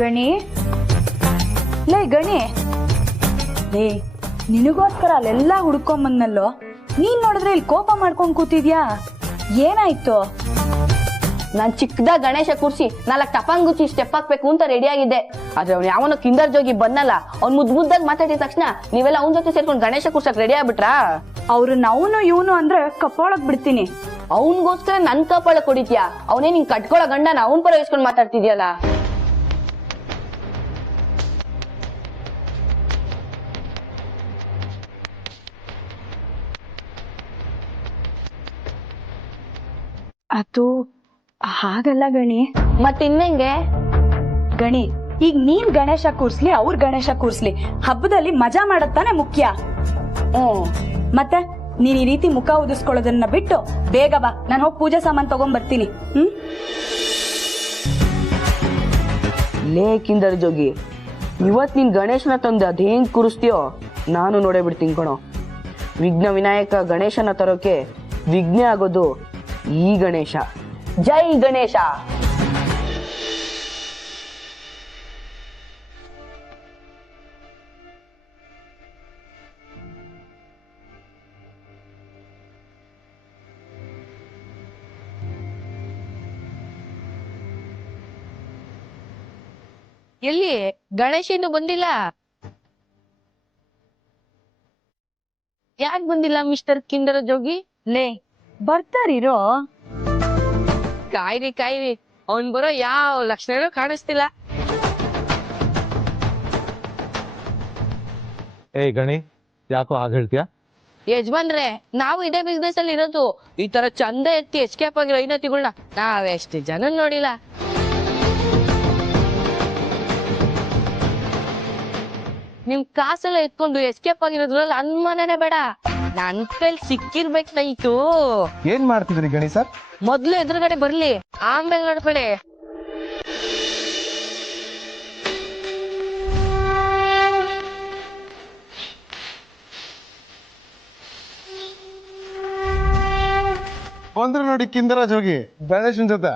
ಗಣಿ ಲೇ ಗಣಿ ಲೇ ನಿನಗೋಸ್ಕರ ಅಲ್ಲೆಲ್ಲ ಹುಡ್ಕೊಂಬಂದ್ನಲ್ಲೋ, ನೀನ್ ನೋಡಿದ್ರೆ ಇಲ್ಲಿ ಕೋಪ ಮಾಡ್ಕೊಂಡ್ ಕೂತಿದ್ಯಾ? ಏನಾಯ್ತು? ನಾನ್ ಚಿಕ್ಕದಾಗ ಗಣೇಶ ಕೂರ್ಸಿ 4 ಟಪಾಂಗುಚ್ಚಿ ಸ್ಟೆಪ್ ಹಾಕ್ಬೇಕು ಅಂತ ರೆಡಿ ಆಗಿದ್ದೆ. ಆದ್ರೆ ಅವ್ನು ಯಾವನೋ ಕಿಂದರ್ ಜೋಗಿ ಬಂದಲ್ಲ, ಅವ್ನ್ ಮುದ್ದಾಗಿ ಮಾತಾಡಿದ ತಕ್ಷಣ ನೀವೆಲ್ಲ ಅವನ ಜೊತೆ ಸೇರ್ಕೊಂಡು ಗಣೇಶ ಕೂರ್ಸಕ್ ರೆಡಿ ಆಗ್ಬಿಟ್ರಾ? ಅವ್ರನ್ನ ಅವನು ಇವನು ಅಂದ್ರೆ ಕಪ್ಪೊಳಗ್ ಬಿಡ್ತೀನಿ. ಅವನ್ಗೋಸ್ಕರ ನನ್ ಕಪಾಳ ಕೊಡಿದ್ಯಾ? ಅವನೇ ನಿಂಗ್ ಕಟ್ಕೊಳ ಗಂಡನ ಅವನ್ ಪರ ಇಸ್ಕೊಂಡ್ ಮಾತಾಡ್ತಿದ್ಯಲ್ಲ. ಅದು ಹಾಗಲ್ಲ ಗಣಿ. ಮತ್ತಿನ್ನೆಂಗೆ ಗಣಿ, ಈಗ ನೀನ್ ಗಣೇಶ ಕೂರ್ಸ್ಲಿ ಅವ್ರ ಗಣೇಶ ಕೂರ್ಸ್ಲಿ, ಹಬ್ಬದಲ್ಲಿ ಮಜಾ ಮಾಡತ್ತಾನೆ ಮುಖ್ಯ. ಮತ್ತೆ ನೀನ್ ಈ ರೀತಿ ಮುಖ ಉದಿಸ್ಕೊಳ್ಳೋದನ್ನ ಬಿಟ್ಟು ಬೇಗ ಬಾ, ನಾನು ಹೋಗಿ ಪೂಜೆ ಸಾಮಾನ್ ತಗೊಂಡ್ ಬರ್ತೀನಿ. ಲೇ ಕಿಂದರ್ ಜೋಗಿ, ಇವತ್ ನೀನ್ ಗಣೇಶನ ತಂದು ಅದ್ ಹೆಂಗ್ ಕೂರಿಸ್ತೀಯೋ ನಾನು ನೋಡೇ ಬಿಡ್ತೀನಿ ಕಣೋ. ವಿಘ್ನ ವಿನಾಯಕ ಗಣೇಶನ ತರೋಕೆ ವಿಘ್ನ ಆಗೋದು ಈ ಗಣೇಶ. ಜೈ ಗಣೇಶ. ಎಲ್ಲಿ ಗಣೇಶ ಇನ್ನು ಬಂದಿಲ್ಲ? ಯಾಕೆ ಬಂದಿಲ್ಲ ಮಿಸ್ಟರ್ ಕಿಂದರ ಜೋಗಿ? ಲೇ ಬರ್ತಾರಿರೋ. ಕಾಯ್ರಿ ಅವ್ನ್ ಬರೋ ಯಾವ ಲಕ್ಷಣನೂ ಕಾಣಿಸ್ತಿಲ್ಲ. ಏಯ್ ಗಣಿ, ಯಾಕೋ ಹಾಗೆ ಹೇಳ್ತೀಯ? ಯಜಮಾನ್ರೆ, ನಾವು ಇದೇ ಬಿಸ್ನೆಸ್ ಅಲ್ಲಿ ಇರೋದು. ಈ ತರ ಚಂದ ಎತ್ತಿ ಎಸ್ಕೇಪ್ ಆಗಿರೋ ಐನತಿಗಳನ್ನ ನಾವೆಷ್ಟು ಜನ ನೋಡಿಲ್ಲ. ನಿಮ್ ಕಾಸೆಲ್ಲ ಎತ್ಕೊಂಡು ಎಸ್ಕೇಪ್ ಆಗಿರೋದ್ರಲ್ಲಿ ಅನುಮಾನನೇ ಬೇಡ. ನನ್ ಕೈಲಿ ಸಿಕ್ಕಿರ್ಬೇಕಾಯ್ತು. ಏನ್ ಮಾಡ್ತಿದ್ರಿ ಗಣಿ ಸರ್? ಮೊದ್ಲು ಎದುರುಗಡೆ ಬರ್ಲಿ, ಆಮೇಲೆ ನೋಡ್ಕೊಳ್ಳಿ. ಬಂದ್ರು ನೋಡಿ ಕಿಂದರಾಜ್ ಹೋಗಿ ಗಣೇಶನ್ ಜೊತೆ.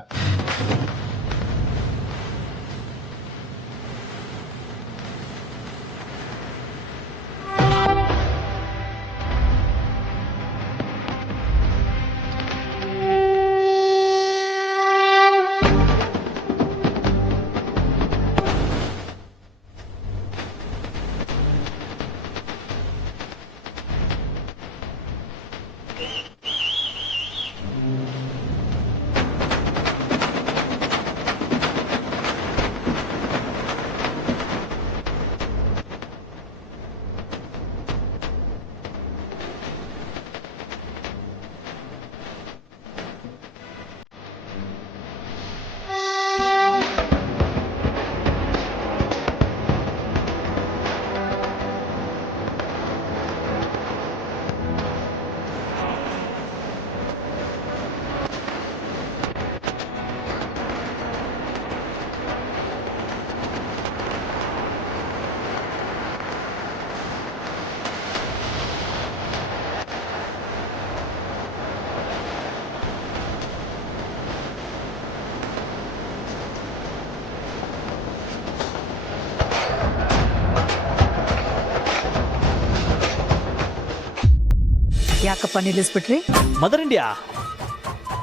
ಯಾಕಪ್ಪ ನಿಲ್ಲಿಸ್ಬಿಟ್ರಿ? ಮದರ್ ಇಂಡಿಯಾ,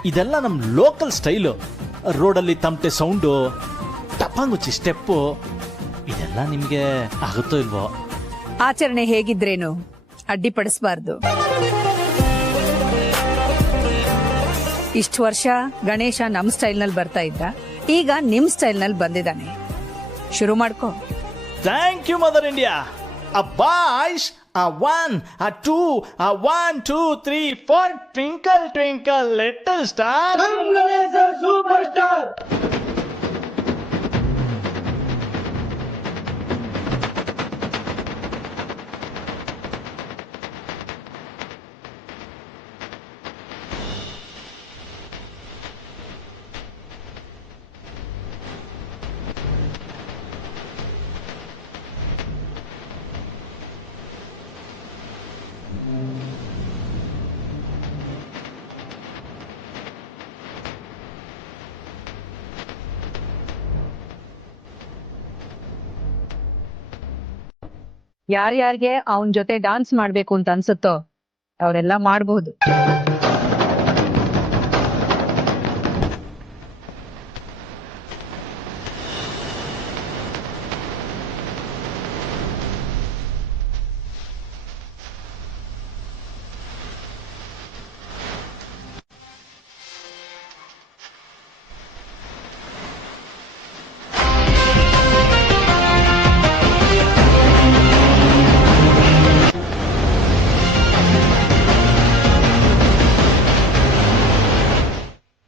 ಇದೆಲ್ಲ ನಮ್ ಲೋಕಲ್ ಸ್ಟೈಲು. ರೋಡಲ್ಲಿ ತಮಟೆ ಸೌಂಡು, ಟಪಾಂಗುಚ್ಚಿ ಸ್ಟೆಪ್ಪು, ಇದೆಲ್ಲ ನಿಮ್ಗೆ ಆಗುತ್ತೋ ಇಲ್ವೋ? ಆಚರಣೆ ಹೇಗಿದ್ರೇನು ಅಡ್ಡಿಪಡಿಸಬಾರ್ದು. ಇಷ್ಟು ವರ್ಷ ಗಣೇಶ ನಮ್ ಸ್ಟೈಲ್ ನಲ್ಲಿ ಬರ್ತಾ ಇದ್ದ, ಈಗ ನಿಮ್ ಸ್ಟೈಲ್ ನಲ್ಲಿ ಬಂದಿದ್ದಾನೆ. ಶುರು ಮಾಡ್ಕೋ. Thank you mother India. A boys, a 1, a 2, a 1, 2, 3, 4. Twinkle, twinkle, little star. Superstar. ಯಾರ್ಯಾರಿಗೆ ಅವನ್ ಜೊತೆ ಡಾನ್ಸ್ ಮಾಡ್ಬೇಕು ಅಂತ ಅನ್ಸುತ್ತೋ ಅವರೆಲ್ಲ ಮಾಡ್ಬಹುದು.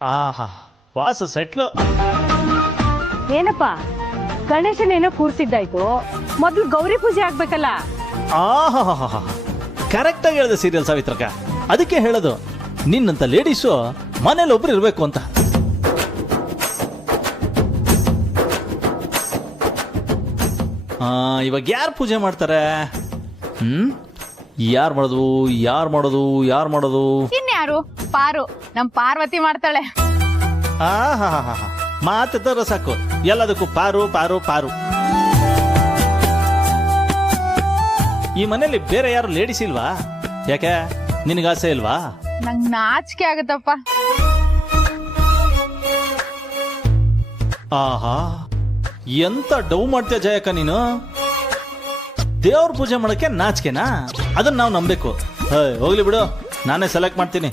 ಆಹಾ ವಾಸ ಸೆಟ್ಲು. ಏನಪ್ಪ ಗಣೇಶನೇನೋ ಕೂರ್ಸಿದ್ದಾಯ್ತು, ಮೊದ್ಲು ಗೌರಿ ಪೂಜೆ ಆಗ್ಬೇಕಲ್ಲ. ಆಹಾ ಕರೆಕ್ಟ್ ಆಗಿ ಹೇಳಿದೆ ಸೀರಿಯಲ್ ಸಾವಿತ್ರಕ್ಕ. ಅದಕ್ಕೆ ಹೇಳೋದು ನಿನ್ನಂತ ಲೇಡೀಸು ಮನೇಲಿ ಒಬ್ರು ಇರ್ಬೇಕು ಅಂತ. ಇವಾಗ ಯಾರು ಪೂಜೆ ಮಾಡ್ತಾರೆ? ಯಾರು ಮಾಡೋದು ಯಾರು ಮಾಡೋದು ಯಾರು ಮಾಡೋದು? ಇನ್ಯಾರು? ಪಾರು, ನಮ್ ಪಾರ್ವತಿ ಮಾಡ್ತಾಳೆ. ಆಹಾ ಮಾತೆತ್ತರ ಸಾಕು, ಎಲ್ಲದಕ್ಕೂ ಪಾರು ಪಾರು ಪಾರು. ಈ ಮನೇಲಿ ಬೇರೆ ಯಾರು ಲೇಡೀಸ್ ಇಲ್ವಾ? ಯಾಕೆ ನಿನಗೆ ಆಸೆ ಇಲ್ವಾ? ನಂಗ್ ನಾಚಿಕೆ ಆಗತ್ತಪ್ಪ. ಆಹಾ ಎಂತ ಡೌ ಮಾಡ್ತೀಯ ಜಯಕ್ಕ ನೀನು. ದೇವ್ರ ಪೂಜೆ ಮಾಡಕ್ಕೆ ನಾಚಿಕೆನಾ? ಅದನ್ನ ನಾವು ನಂಬೇಕು. ಹೋಗ್ಲಿ ಬಿಡು, ನಾನೇ ಸೆಲೆಕ್ಟ್ ಮಾಡ್ತೀನಿ.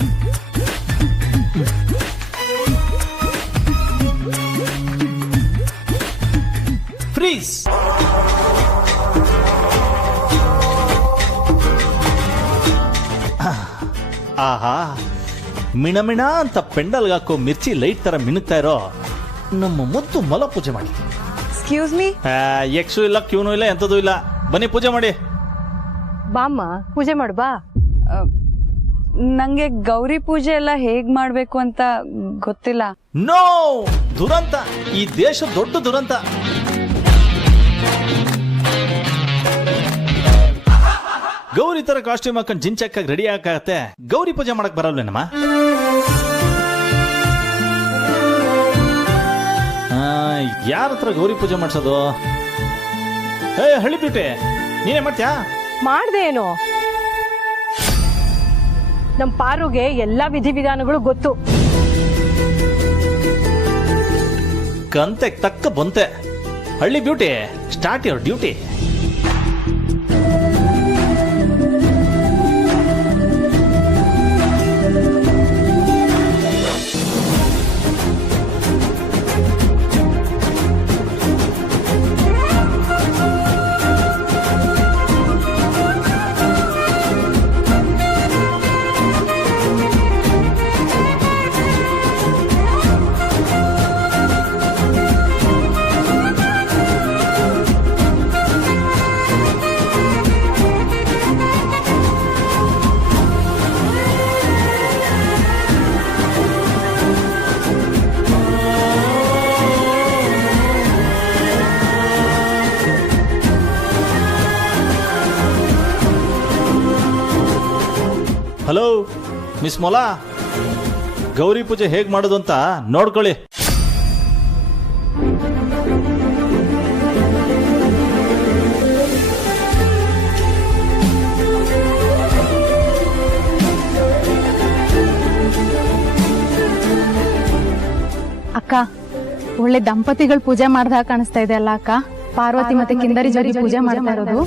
ಫ್ರೀಸ್. ಆಹಾ ಮಿಣಮಿಣ ಅಂತ ಪೆಂಡಲ್ಗೆ ಹಾಕೋ ಮಿರ್ಚಿ ಲೈಟ್ ತರ ಮಿಣುಕ್ತಾ ಇರೋ ನಮ್ಮ ಮುದ್ದು ಮೊಲ ಪೂಜೆ ಮಾಡಿ. Excuse me. ಎಕ್ಸು ಇಲ್ಲ ಕ್ಯೂನು ಇಲ್ಲ ಎಂತದೂ ಇಲ್ಲ. ಬನ್ನಿ ಪೂಜೆ ಮಾಡಿ. ಬಾಮ್ಮ ಪೂಜೆ ಮಾಡು ಬಾ. ನಂಗೆ ಗೌರಿ ಪೂಜೆ ಎಲ್ಲ ಹೇಗ್ ಮಾಡ್ಬೇಕು ಅಂತ ಗೊತ್ತಿಲ್ಲ. ನೋ, ದುರಂತ, ಈ ದೇಶ ದೊಡ್ಡ ದುರಂತ. ಗೌರಿ ತರ ಕಾಸ್ಟ್ಯೂಮ್ ಹಾಕೊಂಡು ಜಿಂಚಕ್ಕಾಗಿ ರೆಡಿ ಆಗತ್ತೆ. ಗೌರಿ ಪೂಜೆ ಮಾಡಕ್ ಬರಲ್ವೇನಮ್ಮ? ಯಾರ ಹತ್ರ ಗೌರಿ ಪೂಜೆ ಮಾಡ್ಸೋದು? ಹಳ್ಳಿ ಬ್ಯೂಟಿ, ನೀನೇ ಮಾಡ್ತೀಯಾ? ಮಾಡ್ದೆ ಏನು? ನಮ್ ಪಾರುಗೆ ಎಲ್ಲಾ ವಿಧಿವಿಧಾನಗಳು ಗೊತ್ತು. ಕಂತೆಗ್ ತಕ್ಕ ಬಂತೆ. ಹಳ್ಳಿ beauty, start your duty. Hello miss ಮೊಲಾ, ಗೌರಿ ಪೂಜೆ ಹೇಗ್ ಮಾಡೋದು ಅಂತ ನೋಡ್ಕೊಳ್ಳಿ. ಅಕ್ಕ, ಒಳ್ಳೆ ದಂಪತಿಗಳು ಪೂಜೆ ಮಾಡ್ದಾಗ ಕಾಣಿಸ್ತಾ ಇದೆ ಅಲ್ಲ ಅಕ್ಕ? ಪಾರ್ವತಿ ಮತ್ತೆ ಕಿಂದರಿ ಜೋಡಿ ಪೂಜೆ ಮಾಡ್ತಾ ಇರೋದು.